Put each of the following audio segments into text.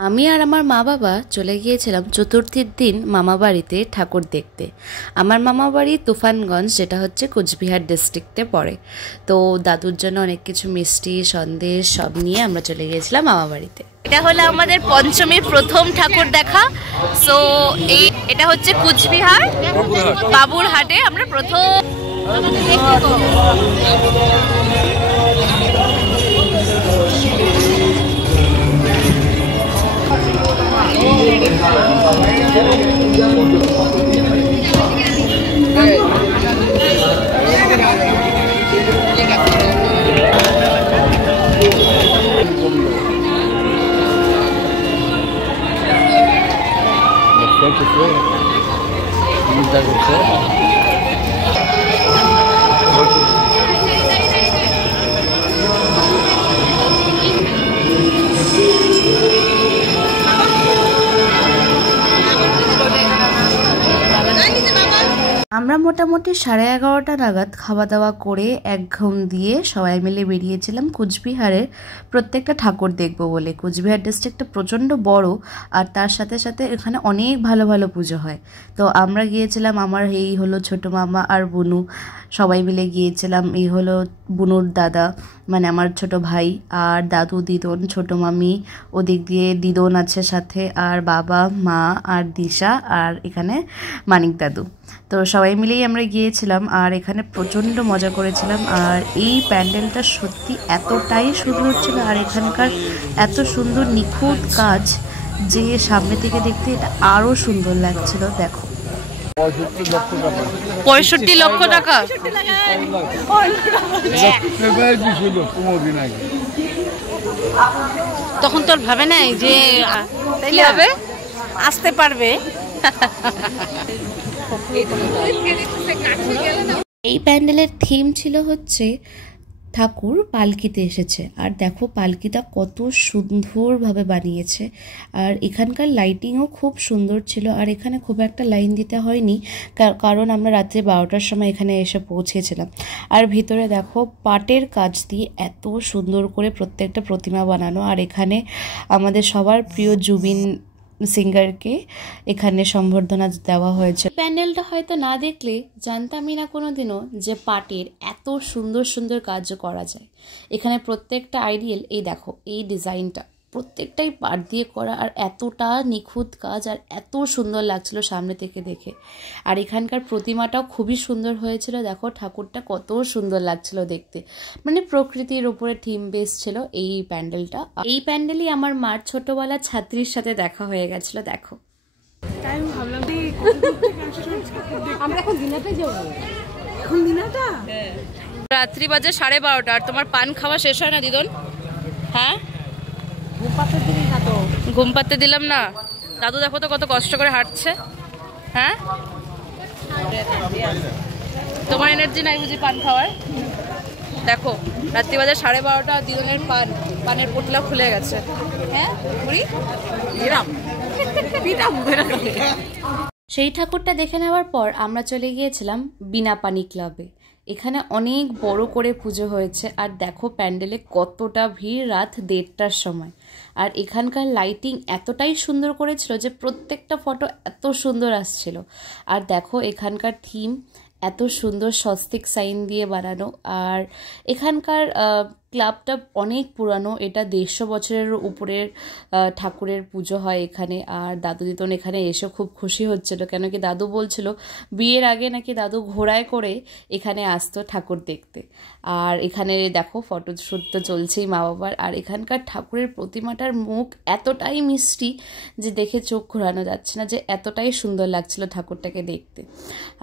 আমি আর আমার মা বাবা চলে গিয়েছিলাম চতুর্থীর দিন মামা বাড়িতে ঠাকুর দেখতে। আমার মামা বাড়ি তুফানগঞ্জ, যেটা হচ্ছে কোচবিহার ডিস্ট্রিক্টে পড়ে। তো দাদুর জন্য অনেক কিছু মিষ্টি সন্দেশ সব নিয়ে আমরা চলে গিয়েছিলাম মামা বাড়িতে। এটা হলো আমাদের পঞ্চমীর প্রথম ঠাকুর দেখা। সো এটা হচ্ছে কোচবিহার বাবুরহাটে আমরা প্রথম আমরা মোটামুটি 11:30 নাগাদ খাওয়া দাওয়া করে এক ঘুম দিয়ে সবাই মিলে বেরিয়েছিলাম কোচবিহারের প্রত্যেকটা ঠাকুর দেখব বলে। কোচবিহার ডিস্ট্রিক্টটা প্রচণ্ড বড়, আর তার সাথে সাথে এখানে অনেক ভালো ভালো পুজো হয়। তো আমরা গিয়েছিলাম, আমার এই হলো ছোট মামা আর বুনু, সবাই মিলে গিয়েছিলাম। এই হলো বুনুর দাদা, মানে আমার ছোট ভাই, আর দাদু দিদন, ছোট মামি, ওদিক দিয়ে দিদন আছে সাথে, আর বাবা মা আর দিশা, আর এখানে মানিক দাদু। তো সবাই মিলেই আমরা গিয়েছিলাম, আর এখানে প্রচণ্ড মজা করেছিলাম। আর এই প্যান্ডেলটা সত্যি এতটাই সুন্দর ছিল, আর এখানকার এত সুন্দর নিখুঁত কাজ যে সামনে থেকে দেখতে এটা আরও সুন্দর লাগছিল। দেখো 65 লক্ষ টাকা। তখন তোর ভাবে নাই যে কি হবে, আসতে পারবে। এই প্যান্ডেলের থিম ছিল হচ্ছে ঠাকুর পালকিতে এসেছে, আর দেখো পালকিটা কত সুন্দরভাবে বানিয়েছে। আর এখানকার লাইটিংও খুব সুন্দর ছিল, আর এখানে খুব একটা লাইন দিতে হয়নি, কারণ আমরা রাত্রে 12টার সময় এখানে এসে পৌঁছেছিলাম। আর ভিতরে দেখো পাটের কাজ দিয়ে এত সুন্দর করে প্রত্যেকটা প্রতিমা বানানো। আর এখানে আমাদের সবার প্রিয় জুবিন সিঙ্গারকে এখানে সম্বর্ধনা দেওয়া হয়েছে। প্যান্ডেলটা হয়তো না দেখলে জানতামই না কোনোদিনও যে পাটের এত সুন্দর সুন্দর কাজ করা যায়। এখানে প্রত্যেকটা আইডিয়াল, এই দেখো এই ডিজাইনটা প্রত্যেকটাই পাট দিয়ে করা, আর এতটা নিখুঁত কাজ, আর এত সুন্দর লাগছিল সামনে থেকে দেখে। আর এখানকার প্রতিমাটাও খুবই সুন্দর হয়েছিল। দেখো ঠাকুরটা কত সুন্দর লাগছিল দেখতে, মানে প্রকৃতির উপরে থিম বেস ছিল এই প্যান্ডেলটা। এই প্যান্ডেলই আমার মার ছোটবেলার ছাত্রীর সাথে দেখা হয়ে গেছিল। দেখো রাত্রি বাজে 12:30, আর তোমার পান খাওয়া শেষ হয় না দিদন? হ্যাঁ, ঘুম পাড়তে দিলাম না। দাদু দেখো তো কত কষ্ট করে হাঁটছে। হ্যাঁ, তোমার এনার্জি নাই বুঝি পান খাওয়ার? দেখো রাত্রি বাজে 12:30, দিদনের পানের পোটলা খুলে গেছে। হ্যাঁ, সেই ঠাকুরটা দেখে নেওয়ার পর আমরা চলে গিয়েছিলাম বিনাপানি ক্লাবে। এখানে অনেক বড় করে পুজো হয়েছে, আর দেখো প্যান্ডেলে কতটা ভিড় রাত 1:30টার সময়। আর এখানকার লাইটিং এতটাই সুন্দর করেছিল যে প্রত্যেকটা ফটো এত সুন্দর আসছিল। আর দেখো এখানকার থিম এত সুন্দর স্বস্তিক সাইন দিয়ে বানানো। আর এখানকার ক্লাবটা অনেক পুরানো, এটা 150 বছরের উপরের ঠাকুরের পুজো হয় এখানে। আর দাদু দিদন এখানে এসে খুব খুশি হচ্ছিল, কেন কি দাদু বলছিল বিয়ের আগে নাকি দাদু ঘোড়ায় করে এখানে আসতো ঠাকুর দেখতে। আর এখানে দেখো ফটোশ্যুট তো চলছেই মা বাবার। আর এখানকার ঠাকুরের প্রতিমাটার মুখ এতটাই মিষ্টি যে দেখে চোখ ঘোরানো যাচ্ছে না, যে এতটাই সুন্দর লাগছিল ঠাকুরটাকে দেখতে।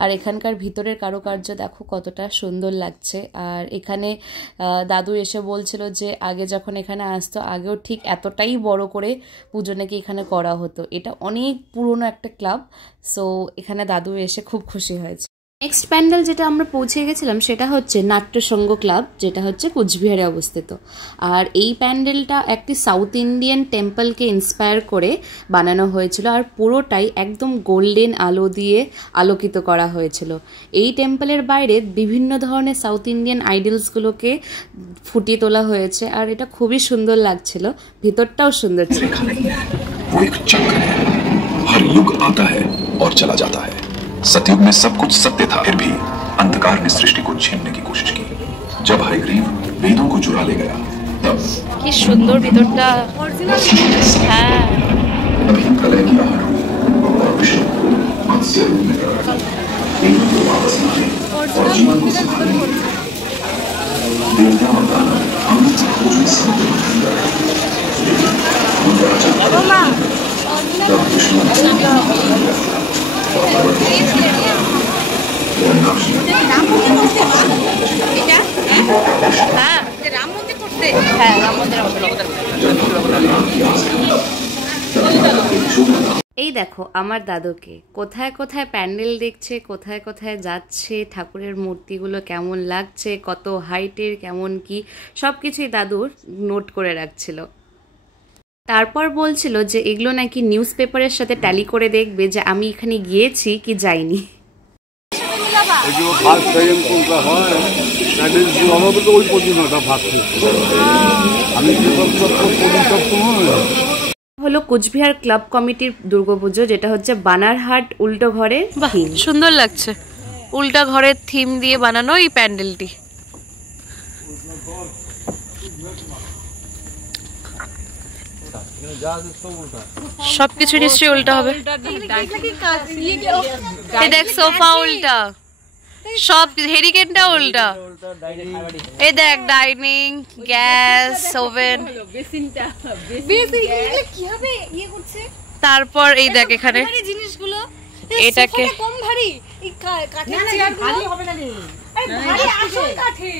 আর এখানকার ভিতরের কারুকার্য দেখো কতটা সুন্দর লাগছে। আর এখানে দাদু এসে বলছিল যে আগে যখন এখানে আসতো আগেও ঠিক এতটাই বড় করে পুজো নাকি এখানে করা হতো। এটা অনেক পুরনো একটা ক্লাব। সো এখানে দাদু এসে খুব খুশি হয়েছে। নেক্সট প্যান্ডেল যেটা আমরা পৌঁছে গেছিলাম সেটা হচ্ছে নাট্যসংঘ ক্লাব, যেটা হচ্ছে কোচবিহারে অবস্থিত। আর এই প্যান্ডেলটা একটি সাউথ ইন্ডিয়ান টেম্পলকে ইন্সপায়ার করে বানানো হয়েছিল, আর পুরোটাই একদম গোল্ডেন আলো দিয়ে আলোকিত করা হয়েছিল। এই টেম্পলের বাইরে বিভিন্ন ধরনের সাউথ ইন্ডিয়ান আইডলসগুলোকে ফুটিয়ে তোলা হয়েছে, আর এটা খুবই সুন্দর লাগছিল, ভিতরটাও সুন্দর ছিল। एक चक्र है, हर युग आता है और चला जाता है। सतयुग में सब कुछ सत्य था, फिर भी अंधकार ने सृष्टि को छीनने की कोशिश की। जब हयग्रीव वेदों को चुरा ले गया तब কি সুন্দর ভিতরটা। হ্যাঁ तभी प्रलय की आहट हुई और विष्णु मत्स्य रूप में प्रकट हुए, देवों को वापस लाने और जीवन को संभालने। देवता और दानव अमृत की खोज में समुद्र मंथन कर रहे थे, लेकिन उनका अचानक तब विष्णु ने और पर्वत को खींच लिया। हिरण्यकश्यप ने হ্যাঁ হ্যাঁ রাম মন্দির এই দেখো আমার দাদুকে কোথায় কোথায় প্যান্ডেল দেখছে, কোথায় কোথায় যাচ্ছে, ঠাকুরের মূর্তিগুলো কেমন লাগছে, কত হাইটের, কেমন কি সব কিছুই দাদুর নোট করে রাখছিল। তারপর বলছিল যে এগুলো নাকি নিউজ পেপারের সাথে ট্যালি করে দেখবে যে আমি এখানে গিয়েছি কি যাইনি। হলো কোচবিহার ক্লাব কমিটির দুর্গাপুজো, যেটা হচ্ছে বানারহাট উল্টো ঘরের থিম। সুন্দর লাগছে, উল্টা ঘরের থিম দিয়ে বানানো এই প্যান্ডেলটি। সবকিছু নিশ্চয়ই উল্টা হবে। দেখ সোফা উল্টা, সব হেরিকেনটা উল্টা। এই দেখ ডাইনিং, গ্যাস, ওভেন, তারপর এই দেখ এখানে জিনিসগুলো এটাকে কম ভারী কাঠের চেয়ার ভারী হবে না রে, আরে ভারী আসল কাঠে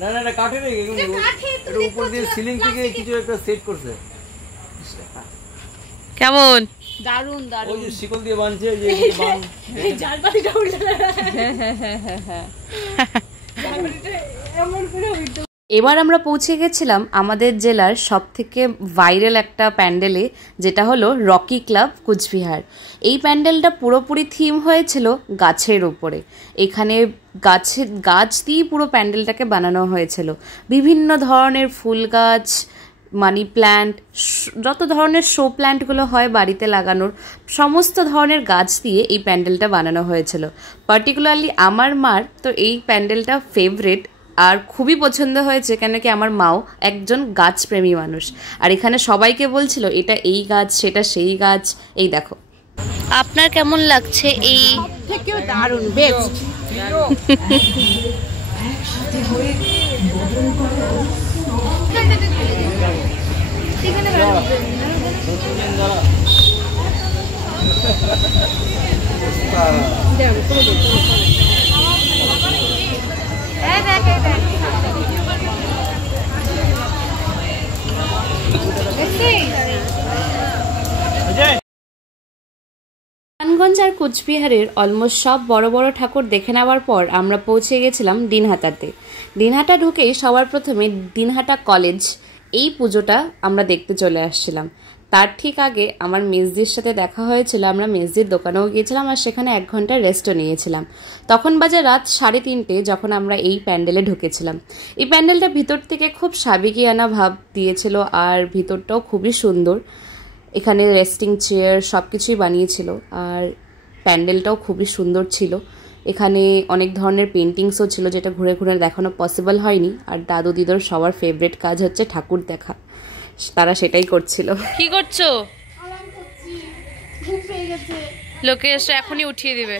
না না না কাঠে রে, এর উপর দিয়ে সিলিং থেকে কিছু একটা সেট করছে। কেমন দারুন দারুন, ওই যে শিকল দিয়ে বাঁধছে, যে বাঁধ এই জালবাড়িটা উল্টা জালবাড়িটা এমন করে হইতো। এবার আমরা পৌঁছে গেছিলাম আমাদের জেলার সবথেকে ভাইরাল একটা প্যান্ডেলে, যেটা হলো রকি ক্লাব কোচবিহার। এই প্যান্ডেলটা পুরোপুরি থিম হয়েছিল গাছের উপরে। এখানে গাছ দিয়ে পুরো প্যান্ডেলটাকে বানানো হয়েছিল। বিভিন্ন ধরনের ফুল গাছ, মানি প্ল্যান্ট, যত ধরনের শো প্ল্যান্টগুলো হয় বাড়িতে লাগানোর, সমস্ত ধরনের গাছ দিয়ে এই প্যান্ডেলটা বানানো হয়েছিল। পার্টিকুলারলি আমার মার তো এই প্যান্ডেলটা ফেভারিট আর খুবই পছন্দ হয়েছে, কেন কি আমার মাও একজন গাছপ্রেমী মানুষ। আর এখানে সবাইকে বলছিল এটা এই গাছ, সেটা সেই গাছ। এই দেখো, আপনার কেমন লাগছে? এই থেকেও দারুণ, বেস্ট। নারায়ণগঞ্জ আর কোচবিহারের অলমোস্ট সব বড় বড় ঠাকুর দেখে নেওয়ার পর আমরা পৌঁছে গেছিলাম দিনহাটাতে। দিনহাটা ঢুকেই সবার প্রথমে দিনহাটা কলেজ, এই পুজোটা আমরা দেখতে চলে আসছিলাম। তার ঠিক আগে আমার মেজদির সাথে দেখা হয়েছিল, আমরা মেজদির দোকানেও গিয়েছিলাম আর সেখানে 1 ঘন্টা রেস্টও নিয়েছিলাম। তখন বাজে রাত 3:30 যখন আমরা এই প্যান্ডেলে ঢুকেছিলাম। এই প্যান্ডেলটা ভিতর থেকে খুব সাবেকিয়ানা ভাব দিয়েছিল আর ভিতরটাও খুবই সুন্দর। এখানে রেস্টিং চেয়ার সব কিছুই বানিয়েছিল আর প্যান্ডেলটাও খুবই সুন্দর ছিল। এখানে অনেক ধরনের পেন্টিংসও ছিল, যেটা ঘুরে ঘুরে দেখানো পসিবল হয়নি। আর দাদু দিদর সবার ফেভারিট কাজ হচ্ছে ঠাকুর দেখা, তারা সেটাই করছিল। কি করছো? লোকে এসে এখনই উঠিয়ে দিবে।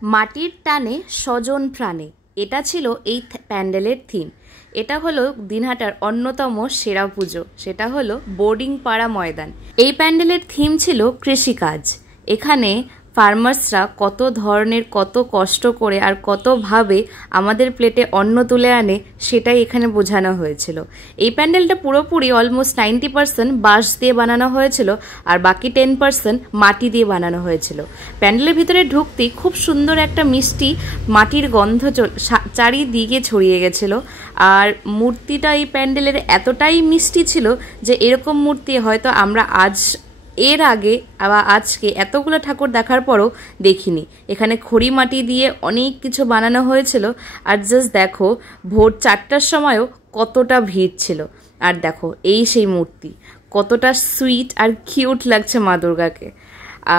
মাটির টানে স্বজন প্রাণে, এটা ছিল এই প্যান্ডেলের থিম। এটা হলো দিনহাটার অন্যতম সেরা পুজো, সেটা হলো বোর্ডিং পাড়া ময়দান। এই প্যান্ডেলের থিম ছিল কৃষিকাজ। এখানে ফার্মার্সরা কত ধরনের কত কষ্ট করে আর কতভাবে আমাদের প্লেটে অন্ন তুলে আনে সেটাই এখানে বোঝানো হয়েছিল। এই প্যান্ডেলটা পুরোপুরি অলমোস্ট 90% বাঁশ দিয়ে বানানো হয়েছিল আর বাকি 10% মাটি দিয়ে বানানো হয়েছিল। প্যান্ডেলের ভিতরে ঢুকতেই খুব সুন্দর একটা মিষ্টি মাটির গন্ধ চারিদিকে ছড়িয়ে গেছিলো। আর মূর্তিটা এই প্যান্ডেলের এতটাই মিষ্টি ছিল যে এরকম মূর্তি হয়তো আমরা এর আগে আবার আজকে এতগুলো ঠাকুর দেখার পরও দেখিনি। এখানে খড়ি মাটি দিয়ে অনেক কিছু বানানো হয়েছিল। আর জাস্ট দেখো ভোর 4টার সময়ও কতটা ভিড় ছিল। আর দেখো এই সেই মূর্তি, কতটা সুইট আর কিউট লাগছে মা দুর্গাকে।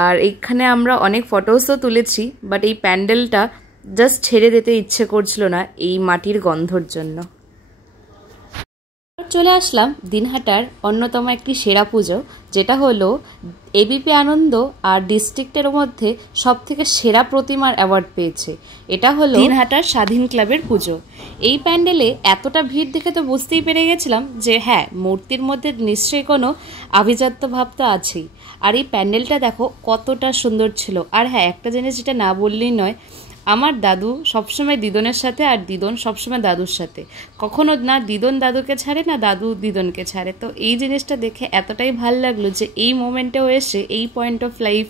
আর এখানে আমরা অনেক ফটোসও তুলেছি, বাট এই প্যান্ডেলটা জাস্ট ছেড়ে দিতে ইচ্ছে করছিল না এই মাটির গন্ধর জন্য। চলে আসলাম দিনহাটার অন্যতম একটি সেরা পুজো, যেটা হলো এবিপি আনন্দ আর ডিস্ট্রিক্টের মধ্যে সবথেকে সেরা প্রতিমার অ্যাওয়ার্ড পেয়েছে। এটা হলো দিনহাটার স্বাধীন ক্লাবের পুজো। এই প্যান্ডেলে এতটা ভিড় দেখে তো বুঝতেই পেরে গেছিলাম যে হ্যাঁ, মূর্তির মধ্যে নিশ্চয়ই কোনো আভিজাত্য ভাব তো আছেই। আর এই প্যান্ডেলটা দেখো কতটা সুন্দর ছিল। আর হ্যাঁ, একটা জিনিস যেটা না বললেই নয়, আমার দাদু সবসময় দিদনের সাথে আর দিদন সবসময় দাদুর সাথে, কখনো না দিদন দাদুকে ছাড়ে না দাদু দিদনকে ছাড়ে। তো এই জিনিসটা দেখে এতটাই ভাল লাগলো যে এই মোমেন্টেও এসে, এই পয়েন্ট অফ লাইফ,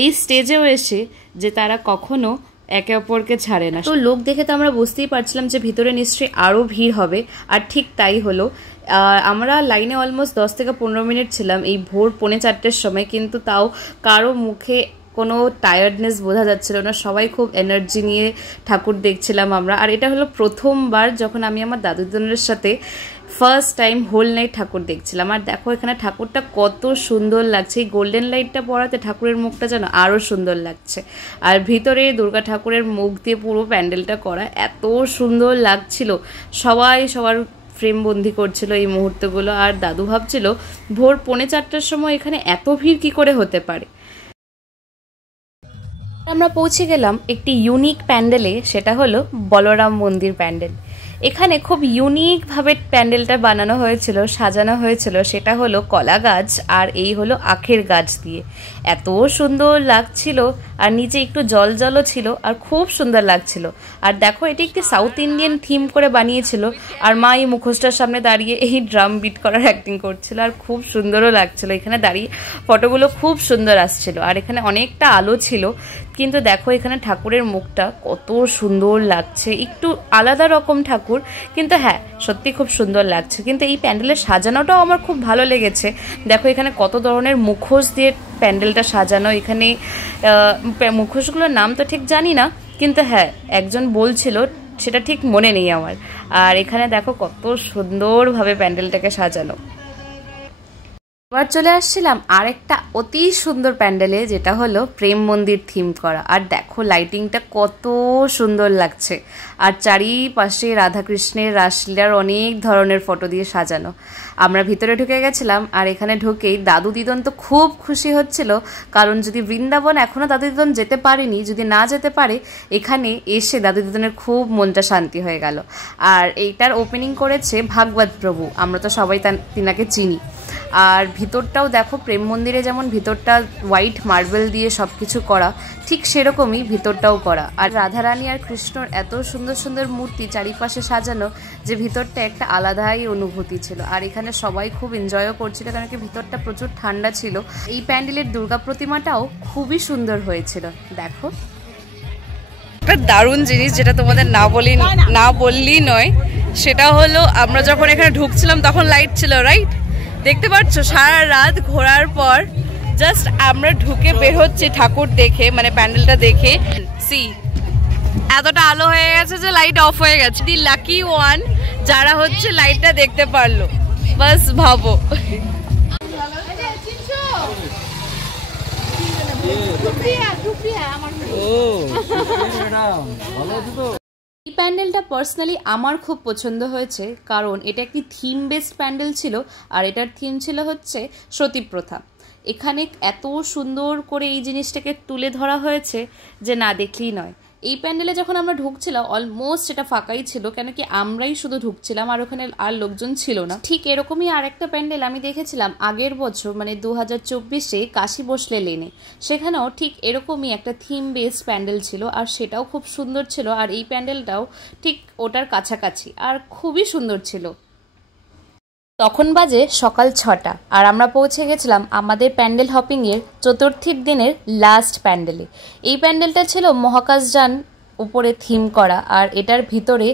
এই স্টেজেও এসে যে তারা কখনো একে অপরকে ছাড়ে না। তো লোক দেখে তো আমরা বুঝতেই পারছিলাম যে ভিতরে নিশ্চয়ই আরও ভিড় হবে, আর ঠিক তাই হলো। আমরা লাইনে অলমোস্ট 10 থেকে 15 মিনিট ছিলাম এই ভোর 3:45-এর সময়, কিন্তু তাও কারো মুখে কোনো টায়ার্ডনেস বোঝা যাচ্ছিল না। সবাই খুব এনার্জি নিয়ে ঠাকুর দেখছিলাম আমরা। আর এটা হলো প্রথমবার যখন আমি আমার দাদু দিদনের সাথে ফার্স্ট টাইম হোল নাইট ঠাকুর দেখছিলাম। আর দেখো এখানে ঠাকুরটা কত সুন্দর লাগছে, এই গোল্ডেন লাইটটা পড়াতে ঠাকুরের মুখটা যেন আরও সুন্দর লাগছে। আর ভিতরে দুর্গা ঠাকুরের মুখ দিয়ে পুরো প্যান্ডেলটা করা, এত সুন্দর লাগছিল। সবাই সবার ফ্রেমবন্দি করছিল এই মুহূর্তগুলো। আর দাদু ভাবছিল ভোর 3:45-টার সময় এখানে এত ভিড় কী করে হতে পারে। আমরা পৌঁছে গেলাম একটি ইউনিক প্যান্ডেলে, সেটা হলো বলরাম মন্দির প্যান্ডেল। এখানে খুব ইউনিকভাবে প্যান্ডেলটা বানানো হয়েছিল, সাজানো হয়েছিল। সেটা হলো কলা গাছ আর এই হলো আখের গাছ দিয়ে। এত সুন্দর লাগছিল, আর নিচে একটু জল জলও ছিল, আর খুব সুন্দর লাগছিল। আর দেখো এটি একটি সাউথ ইন্ডিয়ান থিম করে বানিয়েছিল। আর মা এই মুখোশটার সামনে দাঁড়িয়ে এই ড্রাম বিট করার অ্যাক্টিং করছিল, আর খুব সুন্দরও লাগছিল। এখানে দাঁড়িয়ে ফটোগুলো খুব সুন্দর আসছিল। আর এখানে অনেকটা আলো ছিল, কিন্তু দেখো এখানে ঠাকুরের মুখটা কত সুন্দর লাগছে। একটু আলাদা রকম ঠাকুর, কিন্তু হ্যাঁ সত্যি খুব সুন্দর লাগছে। কিন্তু এই প্যান্ডেলের সাজানোটাও আমার খুব ভালো লেগেছে। দেখো এখানে কত ধরনের মুখোশ দিয়ে প্যান্ডেলটা সাজানো। এখানে মুখোশগুলোর নাম তো ঠিক জানি না, কিন্তু হ্যাঁ একজন বলছিল, সেটা ঠিক মনে নেই আমার। আর এখানে দেখো কত সুন্দরভাবে প্যান্ডেলটাকে সাজানো। এবার চলে আসছিলাম আরেকটা অতি সুন্দর প্যান্ডেলে, যেটা হলো প্রেম মন্দির থিম করা। আর দেখো লাইটিংটা কত সুন্দর লাগছে। আর চারিপাশে রাধাকৃষ্ণের রাসলীলার অনেক ধরনের ফটো দিয়ে সাজানো। আমরা ভিতরে ঢুকে গেছিলাম, আর এখানে ঢুকেই দাদু দিদন তো খুব খুশি হচ্ছিল, কারণ যদি বৃন্দাবন এখনও দাদু দিদন যেতে পারেনি, যদি না যেতে পারে, এখানে এসে দাদু দিদনের খুব মনটা শান্তি হয়ে গেল। আর এইটার ওপেনিং করেছে ভাগবত প্রভু, আমরা তো সবাই তিনাকে চিনি। আর ভিতরটাও দেখো প্রেম মন্দিরে যেমন ভিতরটা হোয়াইট মার্বেল দিয়ে সব কিছু করা, ঠিক সেরকমই ভিতরটাও করা। আর রাধারানী আর কৃষ্ণর এত সুন্দর সুন্দর মূর্তি চারিপাশে সাজানো, যে ভিতরটা একটা আলাদাই অনুভূতি ছিল। আর এখানে সবাই খুব এনজয়ও করছিল, কারণ কি ভিতরটা প্রচুর ঠান্ডা ছিল। এই প্যান্ডেলের দুর্গা প্রতিমাটাও খুবই সুন্দর হয়েছিল। দেখো একটা দারুণ জিনিস, যেটা তোমাদের না বললেই নয়, সেটা হলো আমরা যখন এখানে ঢুকছিলাম তখন লাইট ছিল, রাইট? দেখতে পাচ্ছ সারা রাত ঘোরার পর জাস্ট আমরা ঢুকে বের হচ্ছি ঠাকুর দেখে, মানে প্যান্ডেলটা দেখে। সি এতটা আলো হয়ে গেছে যে লাইট অফ হয়ে গেছে। দি লাকি ওয়ান যারা হচ্ছে লাইটটা দেখতে পারলো, বাস ভাবো। এই প্যান্ডেলটা পার্সোনালি আমার খুব পছন্দ হয়েছে, কারণ এটা একটি থিম বেসড প্যান্ডেল ছিল। আর এটার থিম ছিল হচ্ছে সতী প্রথা। এখানে এত সুন্দর করে এই জিনিসটাকে তুলে ধরা হয়েছে যে না দেখলেই নয়। এই প্যান্ডেলে যখন আমরা ঢুকছিলাম অলমোস্ট এটা ফাঁকাই ছিল, কেন কি আমরাই শুধু ঢুকছিলাম আর ওখানে আর লোকজন ছিল না। ঠিক এরকমই আর একটা প্যান্ডেল আমি দেখেছিলাম আগের বছর, মানে 2024-এ কাশী বসলে লেনে। সেখানেও ঠিক এরকমই একটা থিম বেসড প্যান্ডেল ছিল, আর সেটাও খুব সুন্দর ছিল। আর এই প্যান্ডেলটাও ঠিক ওটার কাছাকাছি আর খুবই সুন্দর ছিল। তখন বাজে সকাল 6টা, আর আমরা পৌঁছে গেছিলাম আমাদের প্যান্ডেল হপিংয়ের চতুর্থীর দিনের লাস্ট প্যান্ডেলে। এই প্যান্ডেলটা ছিল মহাকাশযান উপরে থিম করা, আর এটার ভিতরে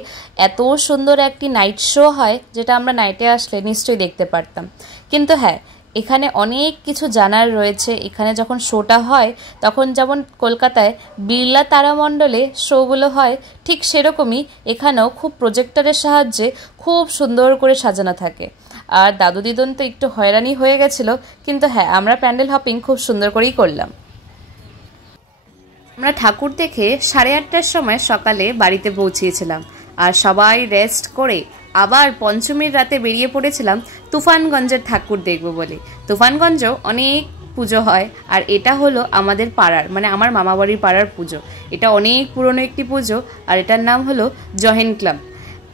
এত সুন্দর একটি নাইট শো হয়, যেটা আমরা নাইটে আসলে নিশ্চয়ই দেখতে পারতাম। কিন্তু হ্যাঁ, এখানে অনেক কিছু জানার রয়েছে। এখানে যখন শোটা হয় তখন যেমন কলকাতায় বিড়লা তারামণ্ডলে শোগুলো হয়, ঠিক সেরকমই এখানেও খুব প্রজেক্টরের সাহায্যে খুব সুন্দর করে সাজানো থাকে। আর দাদু দিদন তো একটু হয়রানি হয়ে গেছিলো, কিন্তু হ্যাঁ, আমরা প্যান্ডেল হপিং খুব সুন্দর করেই করলাম। আমরা ঠাকুর দেখে 8:30টার সময় সকালে বাড়িতে পৌঁছিয়েছিলাম, আর সবাই রেস্ট করে আবার পঞ্চমীর রাতে বেরিয়ে পড়েছিলাম তুফানগঞ্জের ঠাকুর দেখব বলে। তুফানগঞ্জেও অনেক পুজো হয়, আর এটা হলো আমাদের পাড়ার, মানে আমার মামাবাড়ির পাড়ার পুজো। এটা অনেক পুরনো একটি পুজো, আর এটার নাম হলো জহেন ক্লাব।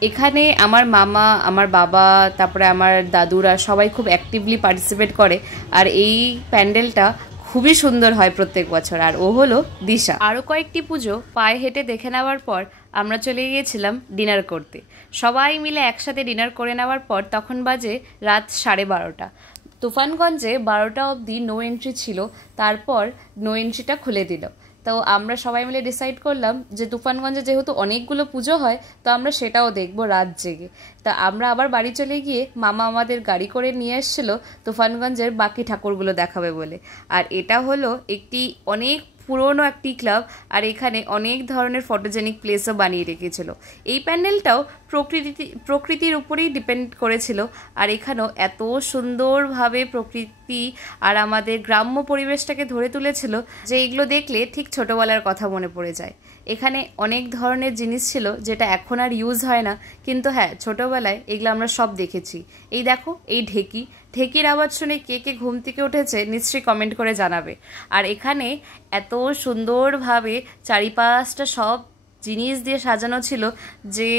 এখানে আমার মামা, আমার বাবা, তারপরে আমার দাদুরা সবাই খুব অ্যাক্টিভলি পার্টিসিপেট করে। আর এই প্যান্ডেলটা খুবই সুন্দর হয় প্রত্যেক বছর, আর ও হলো দিশা। আরও কয়েকটি পুজো পায়ে হেঁটে দেখে নেওয়ার পর আমরা চলে গিয়েছিলাম ডিনার করতে। সবাই মিলে একসাথে ডিনার করে নেওয়ার পর তখন বাজে রাত 12:30। তুফানগঞ্জে 12টা অবধি নো এন্ট্রি ছিল, তারপর নো এন্ট্রিটা খুলে দিল। তো আমরা সবাই মিলে ডিসাইড করলাম যে তুফানগঞ্জে যেহেতু অনেকগুলো পুজো হয়, তো আমরা সেটাও দেখবো রাত জেগে। তা আমরা আবার বাড়ি চলে গিয়ে মামা আমাদের গাড়ি করে নিয়ে এসেছিলো তুফানগঞ্জের বাকি ঠাকুরগুলো দেখাবে বলে। আর এটা হলো একটি অনেক পুরনো একটি ক্লাব, আর এখানে অনেক ধরনের ফটোজেনিক প্লেসও বানিয়ে রেখেছিল। এই প্যান্ডেলটাও প্রকৃতির উপরেই ডিপেন্ড করেছিল, আর এখানেও এত সুন্দরভাবে প্রকৃতি আর আমাদের গ্রাম্য পরিবেশটাকে ধরে তুলেছিল যে এগুলো দেখলে ঠিক ছোটোবেলার কথা মনে পড়ে যায়। এখানে অনেক ধরনের জিনিস ছিল যেটা এখন আর ইউজ হয় না, কিন্তু হ্যাঁ, ছোটোবেলায় এগুলো আমরা সব দেখেছি। এই দেখো, এই ঢেকির আওয়াজ শুনে কে কে ঘুম থেকে উঠেছে নিশ্চয়ই কমেন্ট করে জানাবে। আর এখানে এত সুন্দরভাবে চারিপাশটা সব জিনিস দিয়ে সাজানো ছিল যে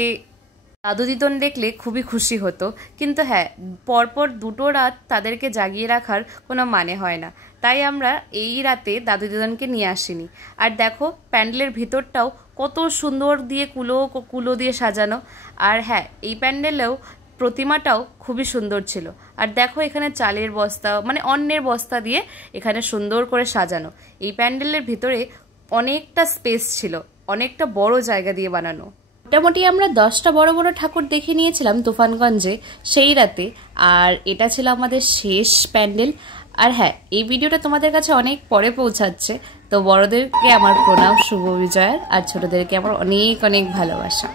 দাদু দিদন দেখলে খুবই খুশি হতো। কিন্তু হ্যাঁ, পরপর 2টো রাত তাদেরকে জাগিয়ে রাখার কোনো মানে হয় না, তাই আমরা এই রাতে দাদু দিদনকে নিয়ে আসিনি। আর দেখো, প্যান্ডেলের ভিতরটাও কত সুন্দর দিয়ে কুলো দিয়ে সাজানো। আর হ্যাঁ, এই প্যান্ডেলেও প্রতিমাটাও খুবই সুন্দর ছিল। আর দেখো, এখানে চালের বস্তা, মানে অন্নের বস্তা দিয়ে এখানে সুন্দর করে সাজানো। এই প্যান্ডেলের ভিতরে অনেকটা স্পেস ছিল, অনেকটা বড় জায়গা দিয়ে বানানো। মোটামুটি আমরা 10টা বড় বড় ঠাকুর দেখে নিয়েছিলাম তুফানগঞ্জে সেই রাতে, আর এটা ছিল আমাদের শেষ প্যান্ডেল। আর হ্যাঁ, এই ভিডিওটা তোমাদের কাছে অনেক পরে পৌঁছাচ্ছে, তো বড়দেরকে আমার প্রণাম, শুভ বিজয়ার, আর ছোটদেরকে আমার অনেক অনেক ভালোবাসা।